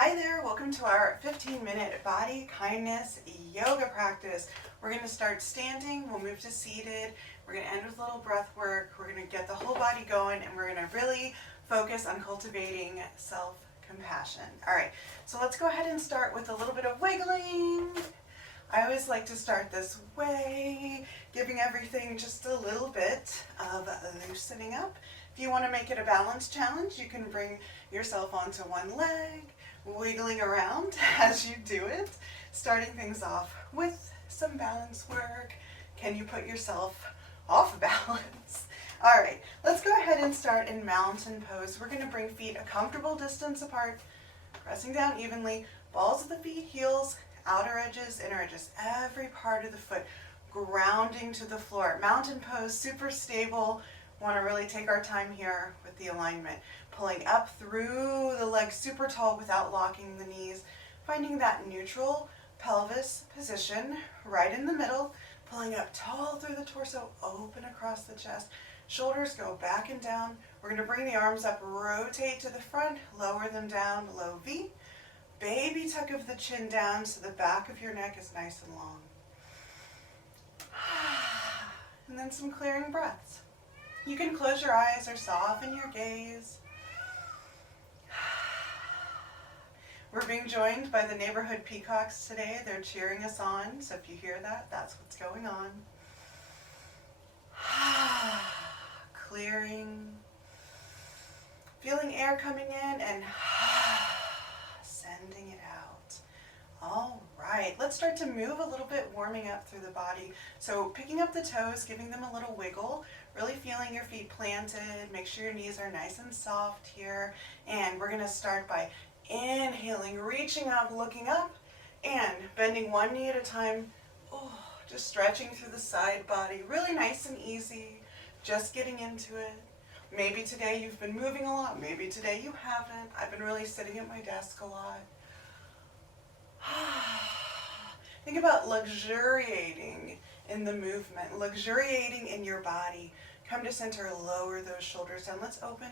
Hi there, welcome to our 15-minute body kindness yoga practice. We're going to start standing, we'll move to seated, we're going to end with a little breath work, we're going to get the whole body going, and we're going to really focus on cultivating self-compassion. Alright, so let's go ahead and start with a little bit of wiggling. I always like to start this way, giving everything just a little bit of loosening up. If you want to make it a balance challenge, you can bring yourself onto one leg, wiggling around as you do it, starting things off with some balance work. Can you put yourself off balance? All right, let's go ahead and start in mountain pose. We're going to bring feet a comfortable distance apart, pressing down evenly, balls of the feet, heels, outer edges, inner edges, every part of the foot grounding to the floor. Mountain pose, super stable. Want to really take our time here with the alignment. Pulling up through the legs super tall without locking the knees. Finding that neutral pelvis position right in the middle. Pulling up tall through the torso, open across the chest. Shoulders go back and down. We're going to bring the arms up, rotate to the front, lower them down below V. Baby tuck of the chin down so the back of your neck is nice and long. And then some clearing breaths. You can close your eyes or soften your gaze. We're being joined by the neighborhood peacocks today. They're cheering us on, so if you hear that, that's what's going on. Clearing. Feeling air coming in and sending it out. All right, let's start to move a little bit, warming up through the body. So picking up the toes, giving them a little wiggle, really feeling your feet planted. Make sure your knees are nice and soft here. And we're going to start by inhaling, reaching up, looking up, and bending one knee at a time. Oh, just stretching through the side body, really nice and easy, just getting into it. Maybe today you've been moving a lot, maybe today you haven't. I've been really sitting at my desk a lot. Think about luxuriating in the movement, luxuriating in your body. Come to center, lower those shoulders down. Let's open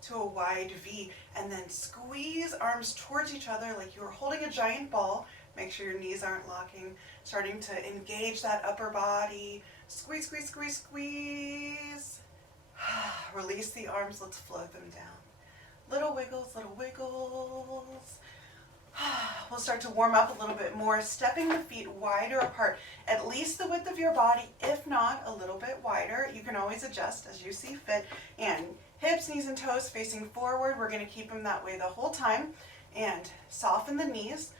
to a wide V and then squeeze arms towards each other like you are holding a giant ball. Make sure your knees aren't locking. Starting to engage that upper body. Squeeze, squeeze, squeeze, squeeze. Release the arms, let's float them down. Little wiggles, little wiggles. We'll start to warm up a little bit more, stepping the feet wider apart, at least the width of your body, if not a little bit wider. You can always adjust as you see fit. And hips, knees, and toes facing forward. We're going to keep them that way the whole time. And soften the knees.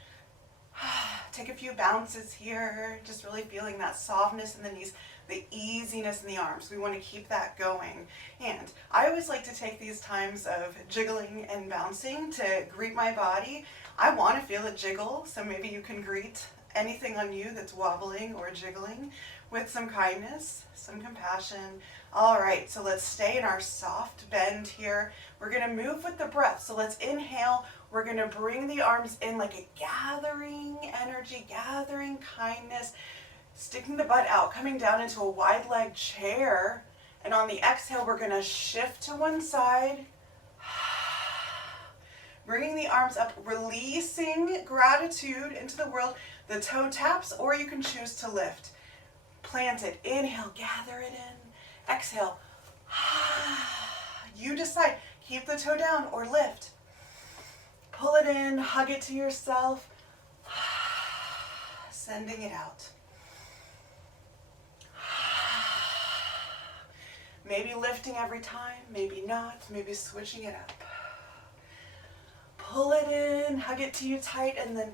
Take a few bounces here, just really feeling that softness in the knees, the easiness in the arms. We want to keep that going. And I always like to take these times of jiggling and bouncing to greet my body. I want to feel it jiggle, so maybe you can greet anything on you that's wobbling or jiggling with some kindness, some compassion. All right, so let's stay in our soft bend here. We're going to move with the breath. So let's inhale. We're going to bring the arms in like a gathering energy, gathering kindness, sticking the butt out, coming down into a wide leg chair. And on the exhale, we're going to shift to one side. Bringing the arms up, releasing gratitude into the world. The toe taps, or you can choose to lift. Plant it. Inhale, gather it in. Exhale. You decide. Keep the toe down or lift. Pull it in, hug it to yourself. Sending it out. Maybe lifting every time, maybe not, maybe switching it up. Pull it in, hug it to you tight, and then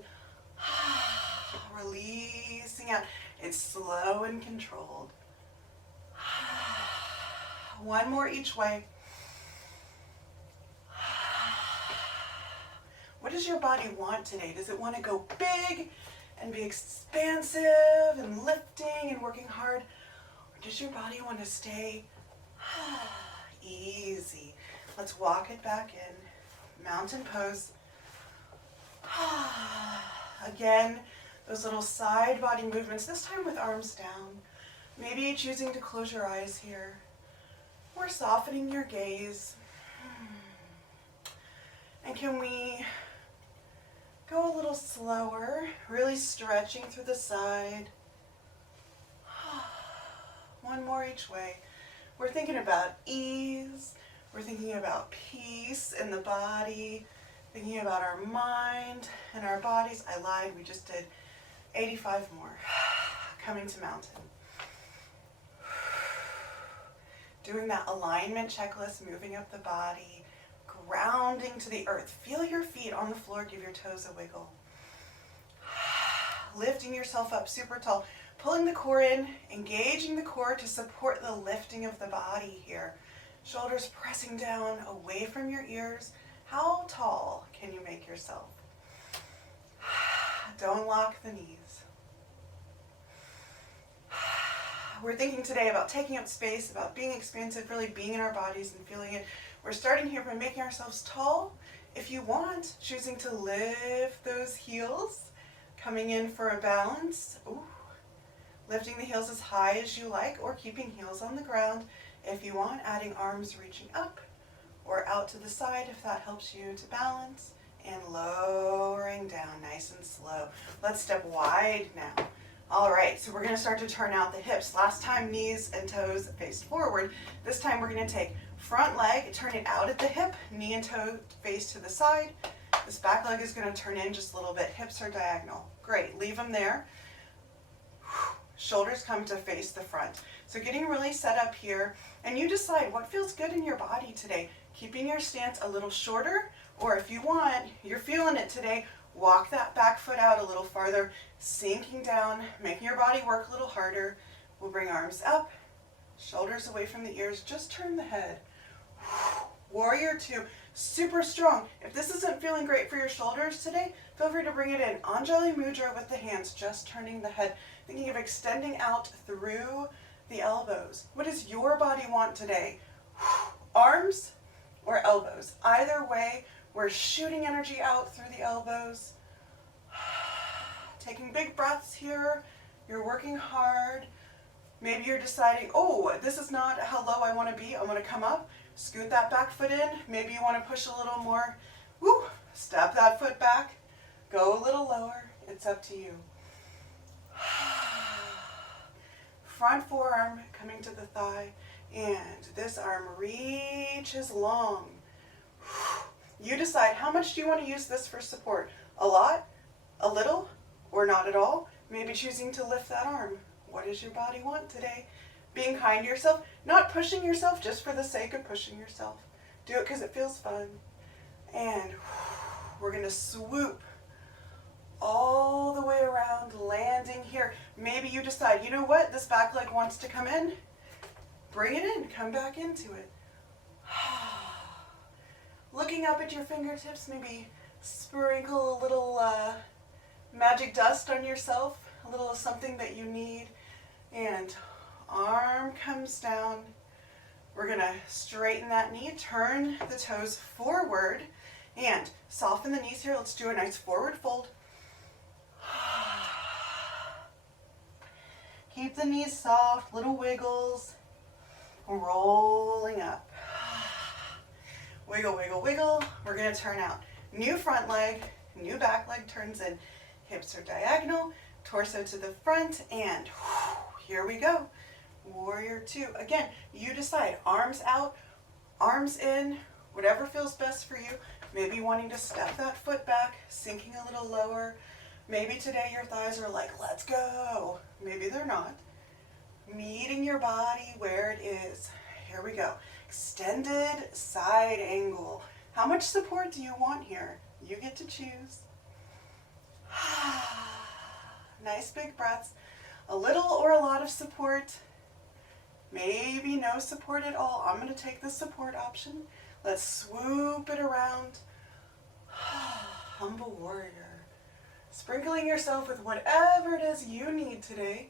releasing out. It's slow and controlled. One more each way. What does your body want today? Does it want to go big and be expansive and lifting and working hard? Or does your body want to stay easy? Let's walk it back in. Mountain pose. Again, those little side body movements, this time with arms down. Maybe choosing to close your eyes here. Or softening your gaze. And can we Go a little slower, really stretching through the side. One more each way. We're thinking about ease. We're thinking about peace in the body, thinking about our mind and our bodies. I lied, we just did 85 more. Coming to mountain. Doing that alignment checklist, moving up the body, grounding to the earth. Feel your feet on the floor, give your toes a wiggle. Lifting yourself up super tall, pulling the core in, engaging the core to support the lifting of the body here. Shoulders pressing down away from your ears. How tall can you make yourself? Don't lock the knees. We're thinking today about taking up space, about being expansive, really being in our bodies and feeling it. We're starting here by making ourselves tall. If you want, choosing to lift those heels, coming in for a balance. Ooh. Lifting the heels as high as you like, or keeping heels on the ground. If you want, adding arms reaching up or out to the side if that helps you to balance, and lowering down nice and slow. Let's step wide now. All right, so we're going to start to turn out the hips. Last time knees and toes faced forward. This time we're going to take front leg, turn it out at the hip, knee and toe face to the side. This back leg is going to turn in just a little bit. Hips are diagonal. Great, leave them there. Shoulders come to face the front. So getting really set up here, and you decide what feels good in your body today. Keeping your stance a little shorter, or if you want, you're feeling it today, walk that back foot out a little farther, sinking down, making your body work a little harder. We'll bring arms up, shoulders away from the ears, just turn the head. Warrior two, super strong. If this isn't feeling great for your shoulders today, feel free to bring it in. Anjali Mudra with the hands, just turning the head, thinking of extending out through the elbows. What does your body want today? Arms or elbows? Either way, we're shooting energy out through the elbows. Taking big breaths here. You're working hard. Maybe you're deciding, oh, this is not how low I want to be. I'm going to come up. Scoot that back foot in. Maybe you want to push a little more. Woo! Step that foot back. Go a little lower. It's up to you. Front forearm coming to the thigh, and this arm reaches long. You decide how much do you want to use this for support. A lot, a little, or not at all. Maybe choosing to lift that arm. What does your body want today? Being kind to yourself, not pushing yourself just for the sake of pushing yourself. Do it because it feels fun. And we're going to swoop all the way around, landing here. Maybe you decide, you know what, this back leg wants to come in. Bring it in, come back into it. Looking up at your fingertips, maybe sprinkle a little magic dust on yourself, a little of something that you need. And arm comes down. We're going to straighten that knee, turn the toes forward, and soften the knees here. Let's do a nice forward fold. Keep the knees soft, little wiggles, rolling up. Wiggle, wiggle, wiggle. We're going to turn out. New front leg, new back leg turns in. Hips are diagonal, torso to the front, and here we go. Warrior two. Again, you decide. Arms out, arms in, whatever feels best for you. Maybe wanting to step that foot back, sinking a little lower. Maybe today your thighs are like, let's go. Maybe they're not. Meeting your body where it is. Here we go. Extended side angle. How much support do you want here? You get to choose. Nice big breaths. A little or a lot of support. Maybe no support at all. I'm going to take the support option. Let's swoop it around. Humble warrior. Sprinkling yourself with whatever it is you need today.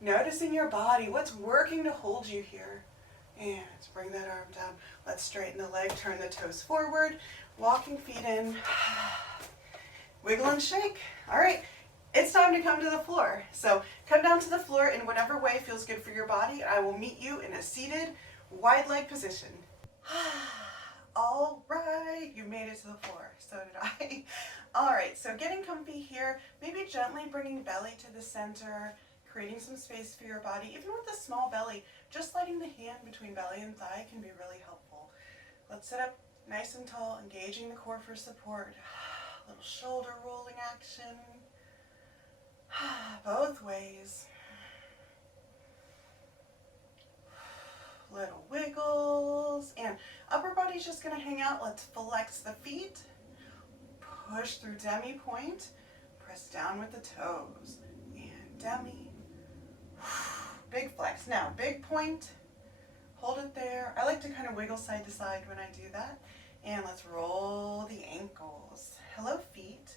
Noticing your body, what's working to hold you here. And bring that arm down. Let's straighten the leg, turn the toes forward, walking feet in. Wiggle and shake. All right, it's time to come to the floor. So come down to the floor in whatever way feels good for your body. I will meet you in a seated, wide leg position. All right, you made it to the floor. So did I. All right, so getting comfy here, maybe gently bringing belly to the center, creating some space for your body. Even with a small belly, just letting the hand between belly and thigh can be really helpful. Let's sit up nice and tall, engaging the core for support. Little shoulder rolling action. Both ways. Little wiggles, and upper body's just gonna hang out. Let's flex the feet, push through demi point, press down with the toes, and demi, big flex. Now, big point, hold it there. I like to kind of wiggle side to side when I do that, and let's roll the ankles. Hello, feet,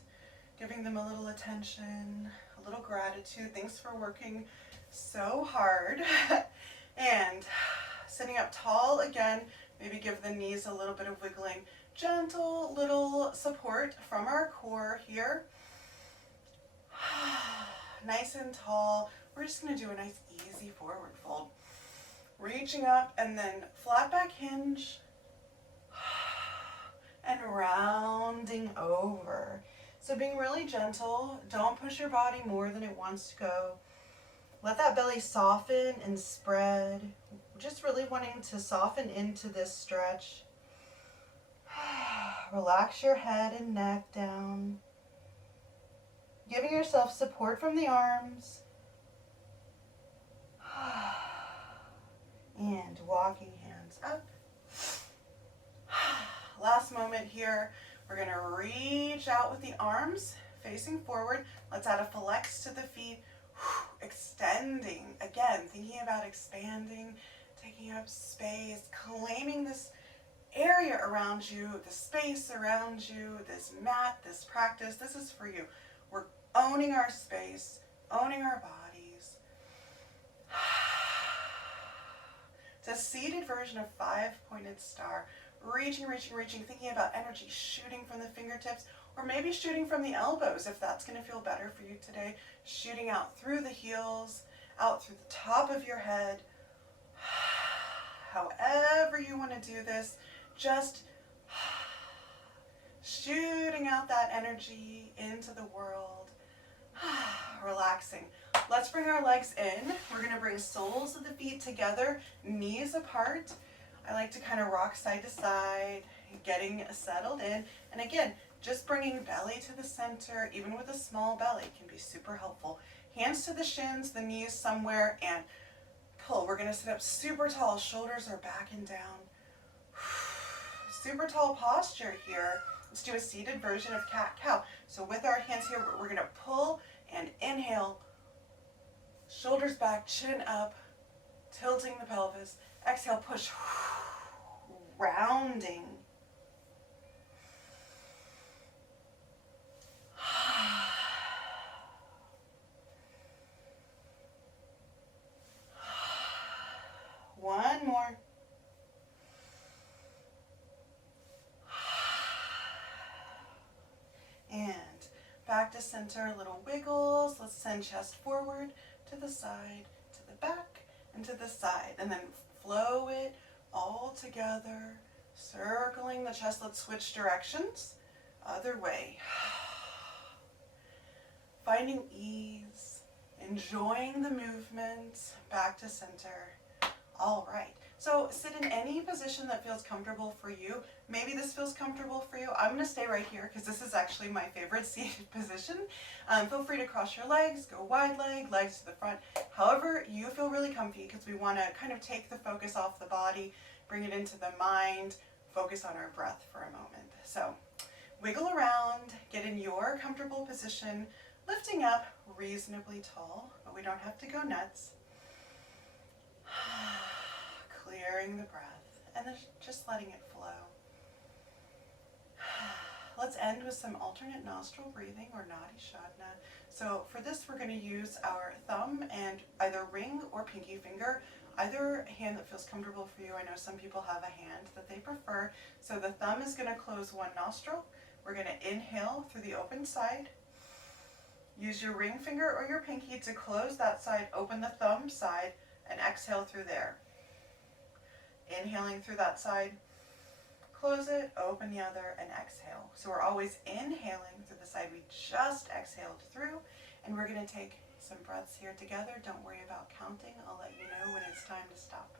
giving them a little attention, a little gratitude. Thanks for working so hard, and sitting up tall again, maybe give the knees a little bit of wiggling. Gentle little support from our core here. Nice and tall. We're just going to do a nice easy forward fold. Reaching up and then flat back hinge and rounding over. So being really gentle, don't push your body more than it wants to go. Let that belly soften and spread. Just really wanting to soften into this stretch. Relax your head and neck down. Giving yourself support from the arms. And walking hands up. Last moment here. We're going to reach out with the arms facing forward. Let's add a flex to the feet. Extending. Again, thinking about expanding, taking up space, claiming this area around you, the space around you, this mat, this practice. This is for you. We're owning our space, owning our bodies. It's a seated version of 5-pointed star. Reaching, thinking about energy shooting from the fingertips, or maybe shooting from the elbows if that's going to feel better for you today. Shooting out through the heels, out through the top of your head. However you want to do this, just shooting out that energy into the world. Relaxing. Let's bring our legs in. We're going to bring soles of the feet together, knees apart. I like to kind of rock side to side, getting settled in. And again, just bringing belly to the center, even with a small belly, can be super helpful. Hands to the shins, the knees somewhere, and pull. We're going to sit up super tall. Shoulders are back and down. Super tall posture here. Let's do a seated version of cat-cow. So with our hands here, we're going to pull and inhale. Shoulders back, chin up, tilting the pelvis. Exhale, push. Rounding. One more. And back to center, little wiggles. Let's send chest forward, to the side, to the back, and to the side. And then flow it all together, circling the chest. Let's switch directions. Other way. Finding ease, enjoying the movement, back to center. All right. So sit in any position that feels comfortable for you. Maybe this feels comfortable for you. I'm going to stay right here because this is actually my favorite seated position. Feel free to cross your legs, go wide leg, legs to the front. However you feel really comfy, because we want to kind of take the focus off the body, bring it into the mind, focus on our breath for a moment. So wiggle around, get in your comfortable position, lifting up reasonably tall, but we don't have to go nuts. Clearing the breath and then just letting it flow. Let's end with some alternate nostril breathing, or Nadi Shodhana. So for this, we're going to use our thumb and either ring or pinky finger, either hand that feels comfortable for you. I know some people have a hand that they prefer. So the thumb is going to close one nostril. We're going to inhale through the open side. Use your ring finger or your pinky to close that side, open the thumb side, and exhale through there. Inhaling through that side, Close it, open the other, and exhale. So we're always inhaling through the side we just exhaled through, and we're going to take some breaths here together. Don't worry about counting. I'll let you know when it's time to stop.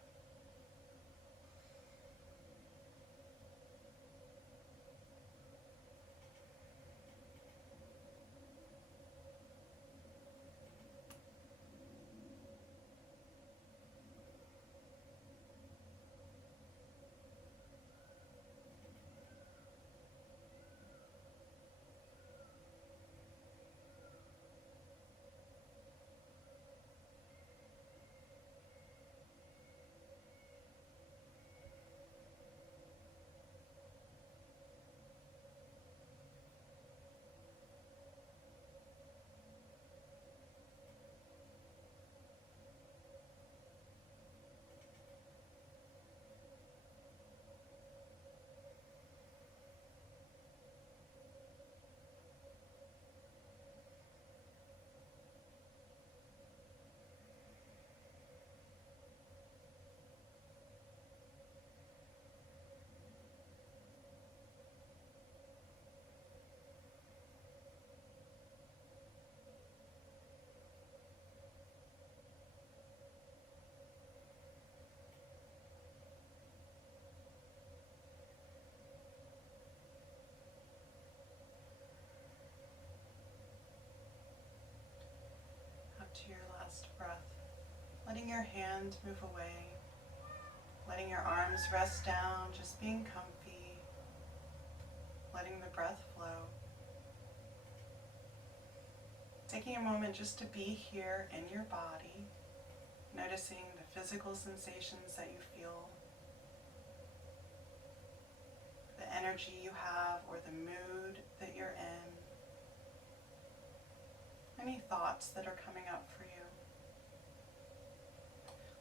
Up to your last breath. Letting your hand move away. Letting your arms rest down, just being comfy. Letting the breath flow. Taking a moment just to be here in your body, noticing the physical sensations that you feel, the energy you have or the mood that you're in, any thoughts that are coming up for you.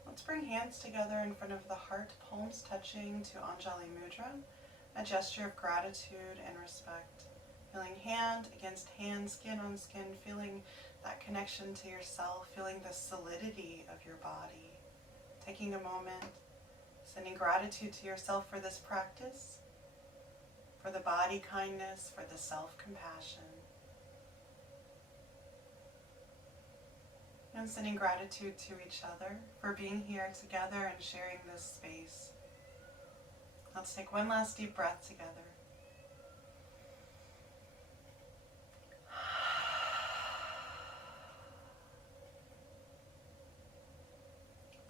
Let's bring hands together in front of the heart, palms touching to Anjali Mudra, a gesture of gratitude and respect. Feeling hand against hand, skin on skin, feeling that connection to yourself, feeling the solidity of your body. Taking a moment, sending gratitude to yourself for this practice, for the body kindness, for the self-compassion. And sending gratitude to each other for being here together and sharing this space. Let's take one last deep breath together.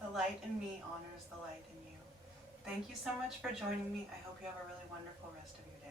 The light in me honors the light in you. Thank you so much for joining me. I hope you have a really wonderful rest of your day.